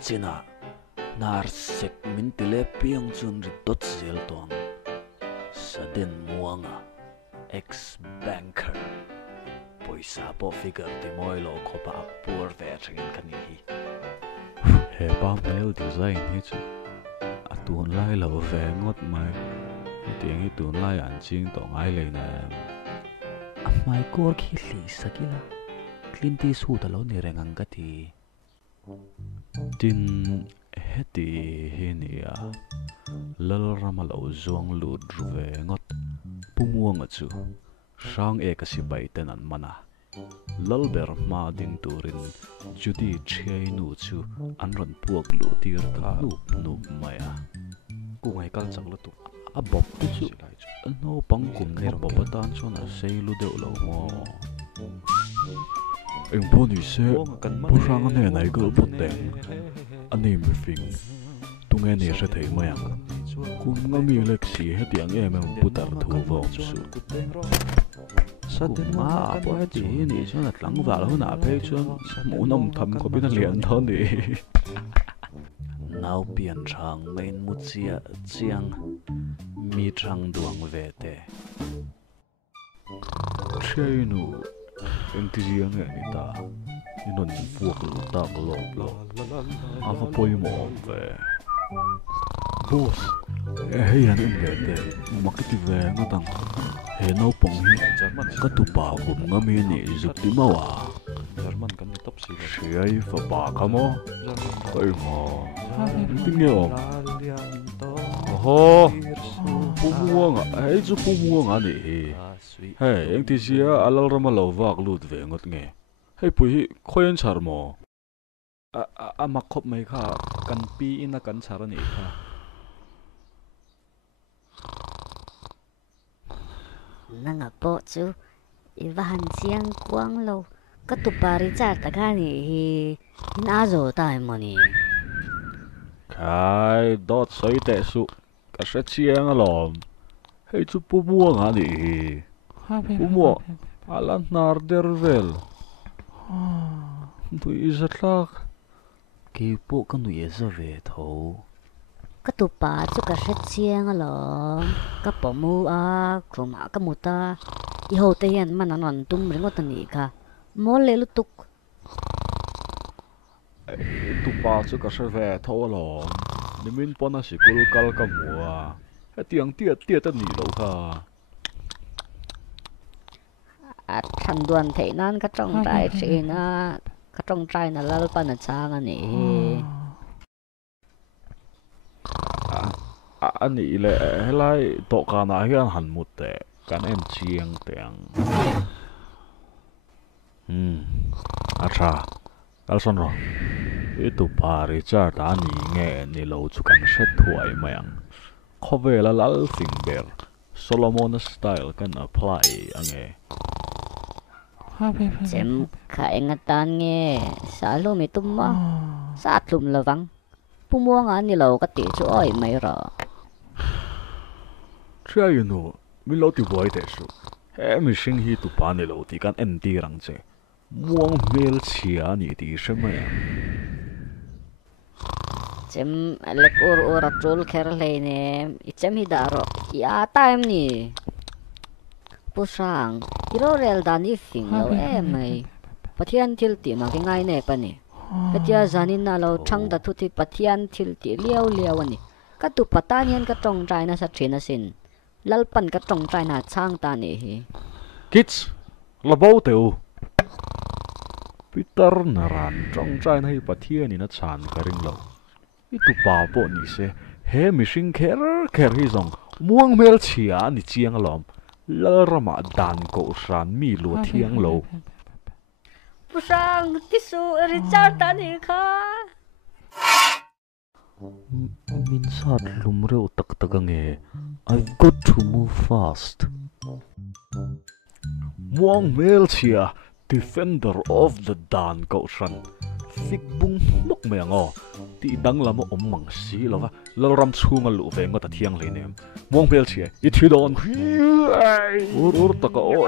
Chhana nar sek min tile piang chun ri tot zel tong sadin muanga ex banker poisa po figure ti moi lo khopa pur ve thingin kani hi he pa mel design hi chu atun lai lo ve ngot mai tiang hi tun lai an ching to ngai le na amai kor khi li sakila clinty su ta lo ni rengang ka ti tin heti hi ni a lal rama lo zong lu ve ngot pumuang chu sang e ka si bai ten an mana lal ber ma ding turin judi chei nu chu an ron puak lu tir ka nu maya ku ngai kal chang lu tu a bop tu chu no pang kum ner bop tan chon a sei lu de lo mo em po ni se po sang ne nai gol pot te ani mi fing tu nge ne se thei maya kum ngami lek si he tiang em putar thu vo su sadin ma po ti ni chon at lang va lo na pe chon mu nom tham ko bin lian thon ni nau pian thang main mu chia chiang mi thang duang ve te chei nu em ti riang ni ta inon puak lu ta lo lo ava poi mo ve boss hey an in ve te makiti ve ngatang he no pong hi ka tu pa kum ngami ni zup ti mawa German kan top si ai fa ba ka mo ai mo ting yo ho pumuang ai chu pumuang ani hey eng ti sia alal rama lo wak lut ve ngot nge hey pui khoyen char mo a makhop mai kha kan pi ina kan char ani kha nanga po chu iwan chiang quang lo ka tu pari char ta ka ni na zo tai mo ni kai dot soi te su ka se chiang alom hey chu pumuang ani pumo alan nar dervel tu izatlak ki po ka nu ye za ve tho ka tu pa chu ka se chiang lo ka po mu a kroma ka mu ta I ho te yan man anon tum ringo ta ni ka mo le lu tuk tu pa chu ka se ve tho alom nimin pona sikul kal ka mua hetiang tia ta ni lo kha a than duan thei nan ka trong trai chi na ka trong trai na lal pa na chang ani ani le helai to kana hian han mut te kan en chiang teng acha alson ro e tu pari cha ta ni nge ni lo chu kan set thuai mayang khovela lal finger solomon style kan apply ange chem kha engatan nge sa lo mi tum ma sa tlum lawang pumuang ani lo ka ti chu oi mai ra try you know mi lo ti boy te su he mi sing hi tu pa ni lo ti kan en ti rang che muang mel chia ni ti shemaya chem lek or atrol kher le ne I chem hi daro ya time ni pusang iro rel dani fing lo mai pathian thil ti ma ki ngai ne pa ni patia zanin na lo thang da thu ti pathian thil ti liao liao ani ka tu patanian ka tong trai na sa thina sin lalpan ka tong trai na chang ta ni hi kids labau teu Peter naran trong trai na hi pathian ni na chan ka ring lo I tu pa po ni se he mi sing kher hi zong muang mel chia ni chiang lom lal rama dan ko ran mi lo thiang lo pusang tisu richard ta ni kha min sat lum reu tak nge I've got to move fast muang mel chia defender of the dan ko ran fik bung mok me ngo ti dang lama mang si lova lal ram chunga lu ve ngo ta thiang le nem muang mel chia I thidon ur taka o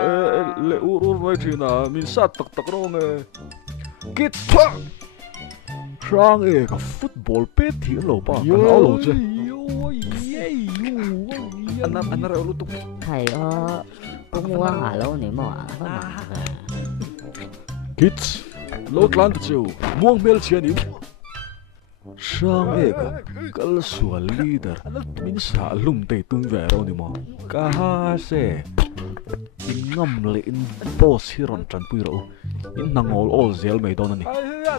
le ur vai thina min sat tak ro nge kit sang e ka football pe thi lo pa ka lo lo che anh ra lu tuk thầy bố mua ngả lâu này mà có mà kids lo tlan chu muang mel chian im sang e ka kal sual leader min sa lum te tun ve ro ni mo ka ha se in ngam le in boss hiron tran pui ro in nangol all zel me don ni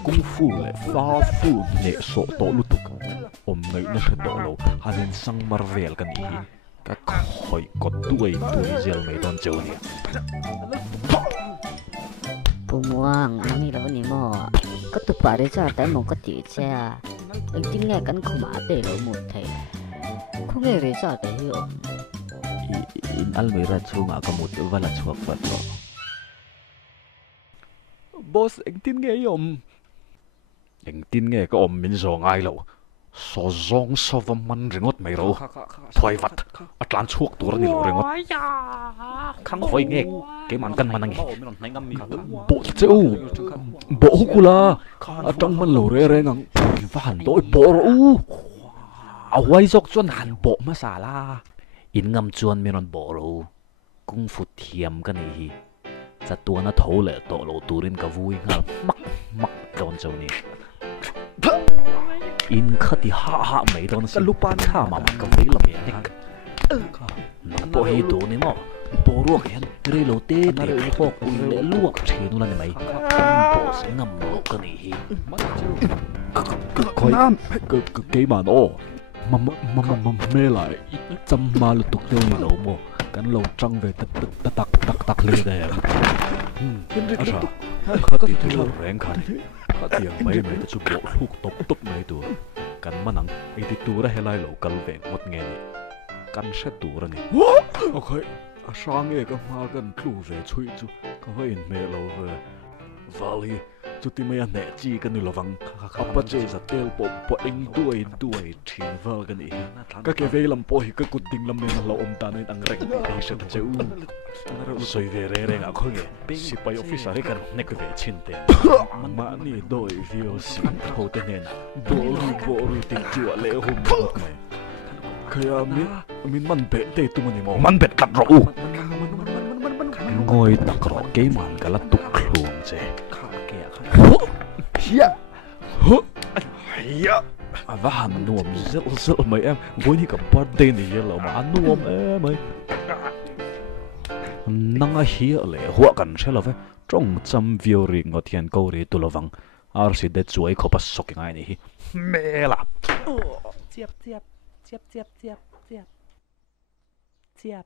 kung fu le fa fu ne so to lu tuk om nei na thad do lo hanin sang marvel kan ni ka khoi ko tuai zel me don cheu ni bố mua ngắm lâu này mà có tụt bà đấy cho tại một cái tỷ xe anh tin nghe cắn không má để lâu một thầy không nghe đấy cho tại hiểu in almira chunga ka mut wala chuak wat lo boss anh tin nghe yom anh tin nghe ka om min zo ngai lo so zong so va man ringot mai ro thoi vat atlan chuak tur ni lo ringot khang khoi nge ke man kan manang bộ cheu bộ kula atang man lo re re ngang va han doi bộ ro awai jok chuan han bo ma sala in ngam chuan meron bo ro kung fu thiam ka nei hi cha tuana tho le to lo turin ka vui ngal mak mak don chau ni in khati ha mai don si lupan kha ma ka vei lam ya nek nang po hi tu ni mo bo ruak hen re lo te phok un le luak thenu la ni mai bo ngam lo ka nei hi khoi ke man o mê lại chăm ma lục tục tiêu ni lo mo kan lo trăng về tak le de asa khati tu reng khan khati mai mai chu bo huk top mai tu kan manang ei ti tu ra helai lo kal ve ngot nge ni kan se tu ra ni okay sang e ka ma kan tlu ve chui chu ka in me lo ve vali chu ti mai ne chi kan ni lovang apa che za tel po eng tuai thin val kan ni ka ke ve lam po hi ka kut ding lam me lo om ta nei ang rek ti se cheu soi ve re re nga khoi nge si pai office ari kan nek ve chin te ma ni doi vio si ho te nen bo ru ti chu le hum bok mai kaya min man be te tu mani mo man bet kat ro ngoi tak ro ke man kala tuk khlung che hiya và hàm nuông rất mấy em với những cái birthday này là mà ăn nuông em ấy năng hiya lệ hoa cảnh sẽ là phải trong trăm view ring ngọt hiền câu ri tu lovang ar si de chuối khó bắt sọc ngay này mẹ là chiap chiap chiap chiap chiap chiap chiap